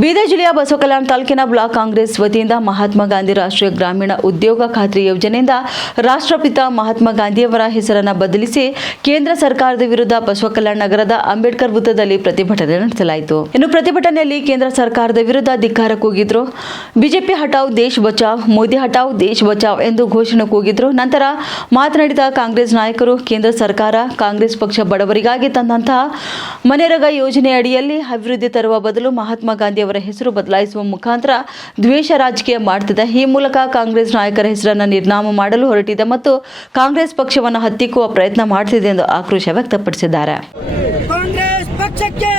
ಬೀದರ್ ಜಿಲ್ಲೆಯ ಬಸವಕಲ್ಯಾಣ ತಾಲೂಕಿನ ಬ್ಲಾಕ್ ಕಾಂಗ್ರೆಸ್ ವತಿಯಿಂದ ಮಹಾತ್ಮ ಗಾಂಧಿ ರಾಷ್ಟ್ರೀಯ ಗ್ರಾಮೀಣ ಉದ್ಯೋಗ ಖಾತ್ರಿ ಯೋಜನೆಯಿಂದ ರಾಷ್ಟ್ರಪಿತ ಮಹಾತ್ಮ ಗಾಂಧಿಯವರ ಹೆಸರನ್ನು ಬದಲಿಸಿ ಕೇಂದ್ರ ಸರ್ಕಾರದ ವಿರುದ್ಧ ಬಸವಕಲ್ಯಾಣ ನಗರದ ಅಂಬೇಡ್ಕರ್ ವೃತ್ತದಲ್ಲಿ ಪ್ರತಿಭಟನೆ ನಡೆಸಲಾಯಿತು. ಇನ್ನು ಪ್ರತಿಭಟನೆಯಲ್ಲಿ ಕೇಂದ್ರ ಸರ್ಕಾರದ ವಿರುದ್ಧ ಧಿಕ್ಕಾರ ಕೂಗಿದ್ರು. ಬಿಜೆಪಿ ಹಟಾವ್ ದೇಶ್ ಬಚಾವ್, ಮೋದಿ ಹಟಾವ್ ದೇಶ್ ಬಚಾವ್ ಎಂದು ಘೋಷಣೆ ಕೂಗಿದ್ರು. ನಂತರ ಮಾತನಾಡಿದ ಕಾಂಗ್ರೆಸ್ ನಾಯಕರು, ಕೇಂದ್ರ ಸರ್ಕಾರ ಕಾಂಗ್ರೆಸ್ ಪಕ್ಷ ಬಡವರಿಗಾಗಿ ತಂದಂತಹ ಮನೆರಗ ಯೋಜನೆ ಅಡಿಯಲ್ಲಿ ಅಭಿವೃದ್ಧಿ ತರುವ ಬದಲು ಮಹಾತ್ಮ ಗಾಂಧಿ ಅವರ ಹೆಸರು ಬದಲಾಯಿಸುವ ಮುಖಾಂತರ ದ್ವೇಷ ರಾಜಕೀಯ ಮಾಡುತ್ತಿದೆ. ಈ ಮೂಲಕ ಕಾಂಗ್ರೆಸ್ ನಾಯಕರ ಹೆಸರನ್ನು ನಿರ್ನಾಮ ಮಾಡಲು ಹೊರಟಿದೆ ಮತ್ತು ಕಾಂಗ್ರೆಸ್ ಪಕ್ಷವನ್ನು ಹತ್ತಿಕ್ಕುವ ಪ್ರಯತ್ನ ಮಾಡುತ್ತಿದೆ ಎಂದು ಆಕ್ರೋಶ ವ್ಯಕ್ತಪಡಿಸಿದ್ದಾರೆ. ಕಾಂಗ್ರೆಸ್ ಪಕ್ಷಕ್ಕೆ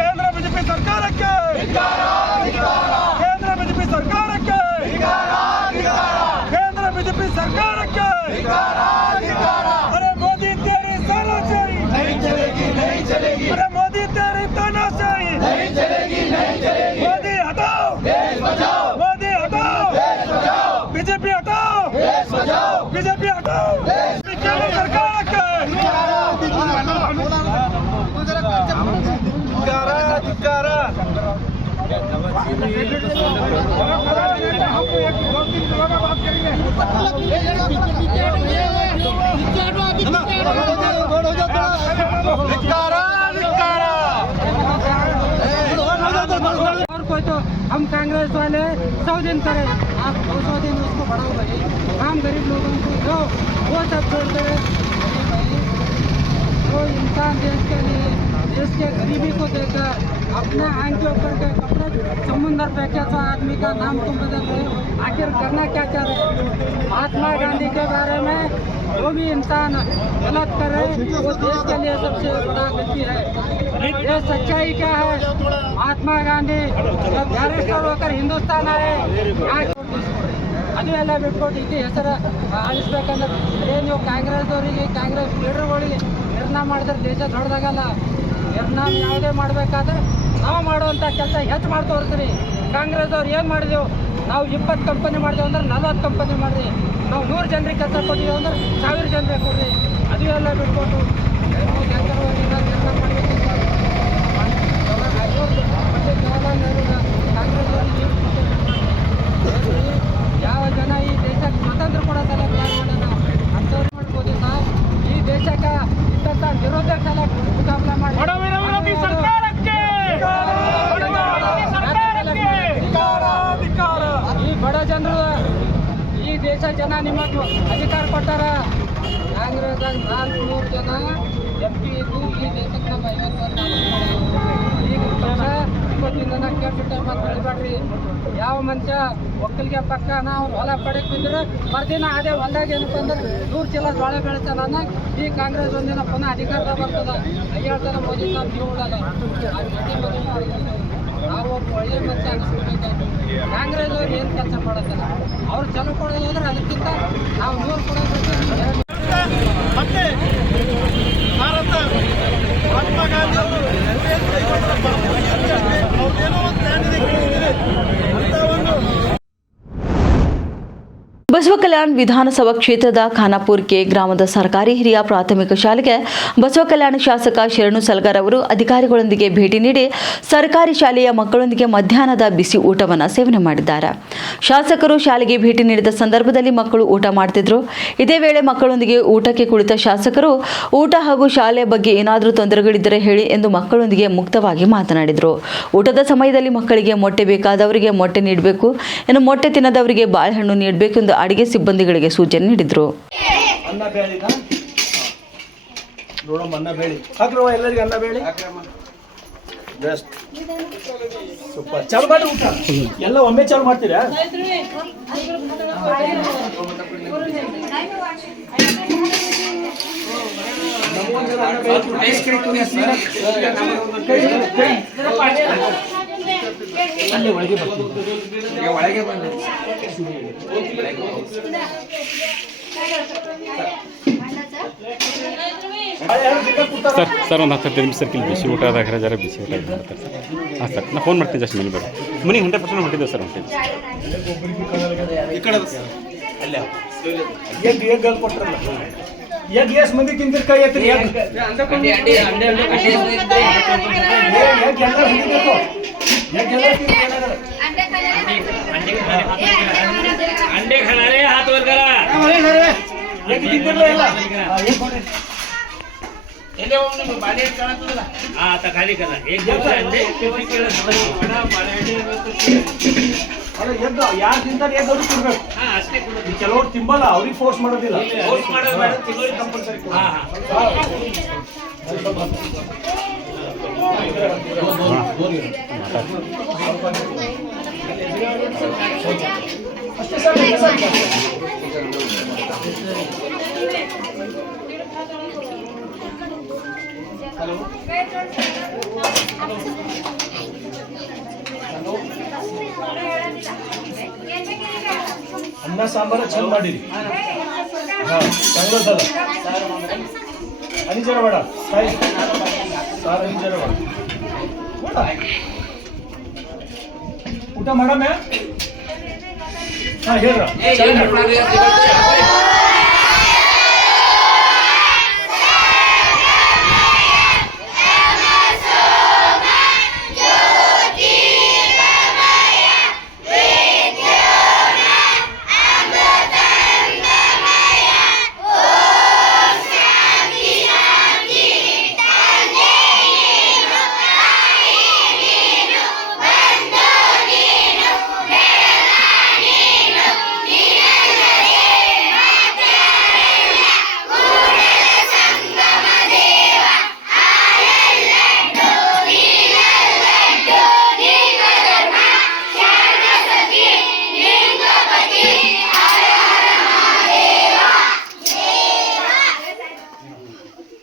ಕೇಂದ್ರ ಬಿಜೆಪಿ ಸರ್ಕಾರಕ್ಕೆ अरे मोदी तेरी तानाशाही नहीं चलेगी, अरे मोदी तेरी तानाशाही नहीं चलेगी. मोदी हटाओ देश बचाओ, मोदी हटाओ देश बचाओ, बीजेपी हटाओ देश बचाओ, बीजेपी हटाओ केंद्र सरकार के धिक्कारा. बात करेंगे और कोई तो हम कांग्रेस वाले 100 दिन करें, आप 200 दिन उसको बढ़ाओ भाई. हम गरीब लोगों को दो, वो सब छोड़ कर वो इंसान देश के लिए, देश के गरीबी को देखकर अपने आंख के ऊपर के कपड़े समुंदर फेंके तो आदमी का नाम तुम बदल रहे हो. आखिर करना क्या चाह रहे हो? महात्मा गांधी के बारे में जो भी इंसान गलत करे वो देश के लिए सबसे बड़ा गलती है. ये सच्चाई क्या है? महात्मा गांधी जब बैरिस्टर होकर हिंदुस्तान आए, ಅದೆಲ್ಲ ಬಿಟ್ಕೊಟ್ಟು ಇದು ಹೆಸರು ಅಳಿಸ್ಬೇಕಂದ್ರೆ ಏನು ಕಾಂಗ್ರೆಸ್ದವರಿಗೆ, ಕಾಂಗ್ರೆಸ್ ಲೀಡರ್ಗಳಿಗೆ ನಿರ್ಣಯ ಮಾಡಿದ್ರೆ ದೇಶ ದೊಡ್ಡದಾಗಲ್ಲ. ನಿರ್ಣಯ ಯಾವುದೇ ಮಾಡಬೇಕಾದ್ರೆ ನಾವು ಮಾಡುವಂಥ ಕೆಲಸ ಹೆಚ್ಚು ಮಾಡಿ ತೋರಿಸ್ರಿ. ಕಾಂಗ್ರೆಸ್ ಅವ್ರು ಏನು ಮಾಡಿದೆವು? ನಾವು 20 ಕಂಪನಿ ಮಾಡಿದೆವು ಅಂದ್ರೆ 40 ಕಂಪನಿ ಮಾಡಿರಿ. ನಾವು 100 ಜನರಿಗೆ ಕೆಲಸ ಕೊಟ್ಟಿದ್ದೇವೆ ಅಂದ್ರೆ 1000 ಜನರಿಗೆ ಕೊಡ್ರಿ. ಅದು ಎಲ್ಲ ಬಿಟ್ಕೊಟ್ಟು ಯಾವ ಜನ ಈ ದೇಶಕ್ಕೆ ಸ್ವತಂತ್ರ ಕೊಡೋದೆಲ್ಲ ಪ್ಲಾನ್ ಮಾಡೋಣ ಅಂಥವ್ರು ಮಾಡ್ಬೋದು ಸರ್. ಈ ದೇಶಕ್ಕೆ ಇದ್ದಂಥ ನಿರುದ್ಯೋಗ ಮುಕಾಬಲ ಮಾಡಿ ಈ ಬಡ ಜನರು ಈ ದೇಶ ಜನ ನಿಮಗೆ ಅಧಿಕಾರ ಕೊಟ್ಟಾರ. ಕಾಂಗ್ರೆಸ್ದಾಗ 400 ಜನ MP ಇದ್ದು ಈ ದೇಶಕ್ಕೆ ನಮ್ಮ 50 ಈಗ ಪಕ್ಷ 20 ಜನ ಕೇಳ್ಬಿಟ್ಟೆ ಮತ್ತೆ ಬೆಳಿಬೇಡ್ರಿ. ಯಾವ ಮನುಷ್ಯ ಒಕ್ಕಲಿಗೆ ಪಕ್ಕನ ಅವ್ನು ಹೊಲ ಪಡೆಕ್ ಬಿದ್ದರೆ ಮರ್ದಿನ ಅದೇ ಹೊಲದಾಗ ಏನಪ್ಪ ಅಂದ್ರೆ 100 ಚೀಲ ಜೋಳ ಬೆಳೆತಾನ. ಈ ಕಾಂಗ್ರೆಸ್ ಒಂದಿನ ಪುನಃ ಅಧಿಕಾರದ ಬರ್ತದ. 50 ಜನ ಮೋದಿ ನಾವು ನೀವು ಉಡಲ್ಲ. ನಾವು ಒಬ್ಬ ಒಳ್ಳೆ ಮನುಷ್ಯ ಅನಿಸ್ಬೇಕು. ಕಾಂಗ್ರೆಸ್ ಅವ್ರು ಏನು ಕೆಲಸ ಮಾಡೋದಿಲ್ಲ. ಅವ್ರು ಚಲೋ ಕೊಡೋದು ಅಂದ್ರೆ ಅದಕ್ಕಿಂತ ನಾವು 100 ಕೊಡೋದು. ಮತ್ತೆ ಭಾರತ ಮಹಾತ್ಮ ಗಾಂಧಿ ಅವರು ಅವ್ರದ್ದೇನೋ ಒಂದು ಪ್ಲಾನ್ ಇದೆ ಅಂತ ಒಂದು ಬಸವ ಕಲ್ಯಾಣ ವಿಧಾನಸಭಾ ಕ್ಷೇತ್ರದ ಖಾನಾಪುರ ಕೆ ಗ್ರಾಮದ ಸರ್ಕಾರಿ ಹಿರಿಯ ಪ್ರಾಥಮಿಕ ಶಾಲೆಗೆ ಬಸವ ಕಲ್ಯಾಣ ಶಾಸಕ ಶರಣು ಸಲಗರ್ ಅವರು ಅಧಿಕಾರಿಗಳೊಂದಿಗೆ ಭೇಟಿ ನೀಡಿ ಸರ್ಕಾರಿ ಶಾಲೆಯ ಮಕ್ಕಳೊಂದಿಗೆ ಮಧ್ಯಾಹ್ನದ ಬಿಸಿ ಊಟವನ್ನು ಸೇವನೆ ಮಾಡಿದ್ದಾರೆ. ಶಾಸಕರು ಶಾಲೆಗೆ ಭೇಟಿ ನೀಡಿದ ಸಂದರ್ಭದಲ್ಲಿ ಮಕ್ಕಳು ಊಟ ಮಾಡುತ್ತಿದ್ದರು. ಇದೇ ವೇಳೆ ಮಕ್ಕಳೊಂದಿಗೆ ಊಟಕ್ಕೆ ಕುಳಿತ ಶಾಸಕರು ಊಟ ಹಾಗೂ ಶಾಲೆ ಬಗ್ಗೆ ಏನಾದರೂ ತೊಂದರೆಗಳಿದ್ದರೆ ಹೇಳಿ ಎಂದು ಮಕ್ಕಳೊಂದಿಗೆ ಮುಕ್ತವಾಗಿ ಮಾತನಾಡಿದರು. ಊಟದ ಸಮಯದಲ್ಲಿ ಮಕ್ಕಳಿಗೆ ಮೊಟ್ಟೆ ಬೇಕಾದವರಿಗೆ ಮೊಟ್ಟೆ ನೀಡಬೇಕು, ಇನ್ನು ಮೊಟ್ಟೆ ತಿನ್ನದವರಿಗೆ ಬಾಳೆಹಣ್ಣು ನೀಡಬೇಕೆಂದು ಅಡಿಗೆ ಸಿಬ್ಬಂದಿಗಳಿಗೆ ಸೂಚನೆ ನೀಡಿದರು. ಅನ್ನ ಬೇಳಿನ ನೋಡಮ್ಮ, ಅನ್ನ ಬೇಳಿ ಹಾಕ್ರವ, ಎಲ್ಲರಿಗೆ ಅನ್ನ ಬೇಳಿ ಬೆಸ್ಟ್ ಸೂಪರ್. ಚಾಲು ಮಾಡಿ ಊಟ ಎಲ್ಲ ಒಮ್ಮೆ ಚಾಲು ಮಾಡ್ತೀರಾ? ಅಲ್ಲಿ ಒಳಗೆ ಬರ್ತೀವಿ, ಒಳಗೆ ಬಂದ ಸರ್ ಒಂದು 10 ನಿಮಿಷ ಸರ್ಕಿಲ್ ಬಿಸಿ ಊಟ ಅದಾಗ ಜರ ಬಿಸಿ ಊಟ ಮಾಡ್ತಾರೆ ಸರ್. ಹಾಂ ಸರ್, ನಾ ಫೋನ್ ಮಾಡ್ತೀನಿ ಜಸ್ಟ್ ಮನೆ ಬೇಡ ಮನೆಗೆ 100% ಹೊಂಟಿದ್ದೇವೆ ಸರ್. ಈ ಕಡೆ ಅಲ್ಲ ಎಗ್ ಕೊಟ್ರಲ್ಲ, ಎಗ್ ಎಷ್ಟು ಮಂದಿ ತಿಂದಿರ್ ಕೈ ಎತ್ರಿ. अंडे खाना रे हाथ वर करा. ಎಗ್ ತಿಂದಿರಲ್ಲ ಎಲ್ಲ एले ओम बाले करा तुला. हां आता खाली करा. एक दिवस अंडे किती केलं बडा बाले ಅಲ್ಲ ಎಗ್ ಯಾರು ತಿಂತಾರೆ ಎಗ್ ಅವ್ರಿಗೆ ತಿನ್ಬೇಕು. हां ಅಷ್ಟೇ ಕೊಡು. ಕೆಲವರು ತಿಂಬಲ್ಲ, ಅವ್ರಿಗೆ ಫೋರ್ಸ್ ಮಾಡೋದಿಲ್ಲ. ಫೋರ್ಸ್ ಮಾಡೋದು ಬೇಡ, ತಿಂಗಳಿಗೆ ಕಂಪಲ್ಸರಿ ಕೊಡು. ಹಾಂ ಅಷ್ಟೇ ಸರ್. ಅನ್ನ ಸಾಂಬಾರ ಚಂದ ಮಾಡಿರಿ. ಹಾಂ चांगलं झालं. आणि जरा वडा काय सार आणि जरा वडा ಊಟ ಮಾಡಮ್ಮ. ಹಾಂ ಹೇಳ್ರ.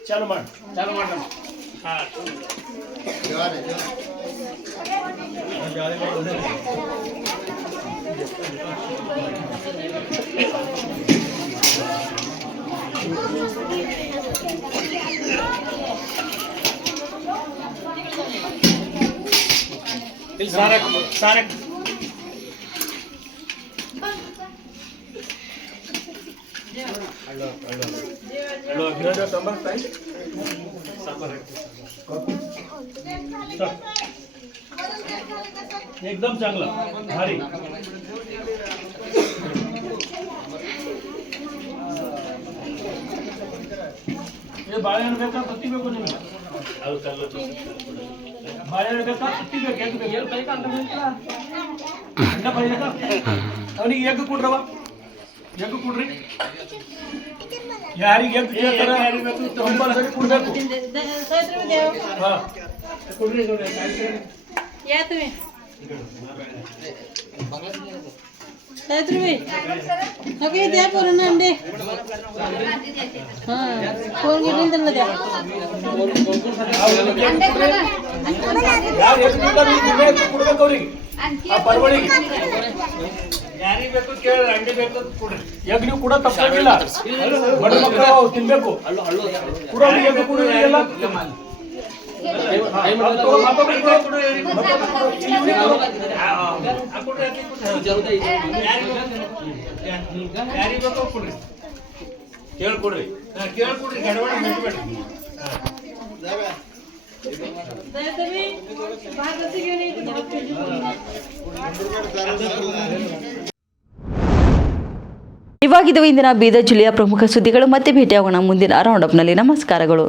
चालू मार. हां सारक एकदम चांगलं भारी. हे बाळेहಣ್ಣು ಬೇಕಾ ತತ್ತಿ ಬೇಕು ನಿಮಗೆ? ಬಾಳೆಹಣ್ಣು ಬೇಕಾ ತತ್ತಿ ಬೇಕು? ಎಗ್ ಬೇಕು? ಬೇಕಾ ಅಂತ ಅಂಡ ಬೈಬೇಕಾ? ಅವನಿಗೆ ಎಗ್ ಕೊಡ್ರವ, ಎಗ್ ಕೊಡ್ರಿ. ಯಾರಿಗೆ ಎಗ್ ಕೇಳ್ತಾರ ಕಂಪಲ್ಸರಿ ಕೊಡ್ಬೇಕು. ಹಾ ಕೊಡ್ರಿ. या तुम्ही काय तुम्ही ओके द्या पूर्ण अंडे हां फोन घेऊन त्यांना द्या ಯಾರು ಎಗ್ ಬೇಕಾದ್ರೆ ಕೊಡ್ಬೇಕು ಅವ್ರಿಗೆ. ಆ ಪರವಳಿಗೆ ಯಾರಿಗೆ ಬೇಕು ಕೇಳಿ, ಅಂಡೆ ಬೇಕು ಕೊಡ್ರಿ. ಎಗ್ ನೀವು ಕೂಡ ತಪ್ಪಾಗಿಲ್ಲ, ಬಡ ಮಕ್ಕಳು ತಿನ್ಬೇಕು. ಕೂಡ ಎಗ್ ಕೊಡ್ರಿ ಎಲ್ಲ. ಕೇಳ್ಕೊಡ್ರಿ, ಕೇಳ್ಕೊಡ್ರಿ, ಗಡಬಡ ಮಾಡ್ಬೇಡ್ರಿ. तुम्ही भागाची घेऊन ಇವಾಗಿದ್ದು ಇಂದಿನ ಬೀದರ್ ಜಿಲ್ಲೆಯ ಪ್ರಮುಖ ಸುದ್ದಿಗಳು. ಮತ್ತೆ ಭೇಟಿಯಾಗೋಣ ಮುಂದಿನ ರೌಂಡಪ್ನಲ್ಲಿ. ನಮಸ್ಕಾರಗಳು.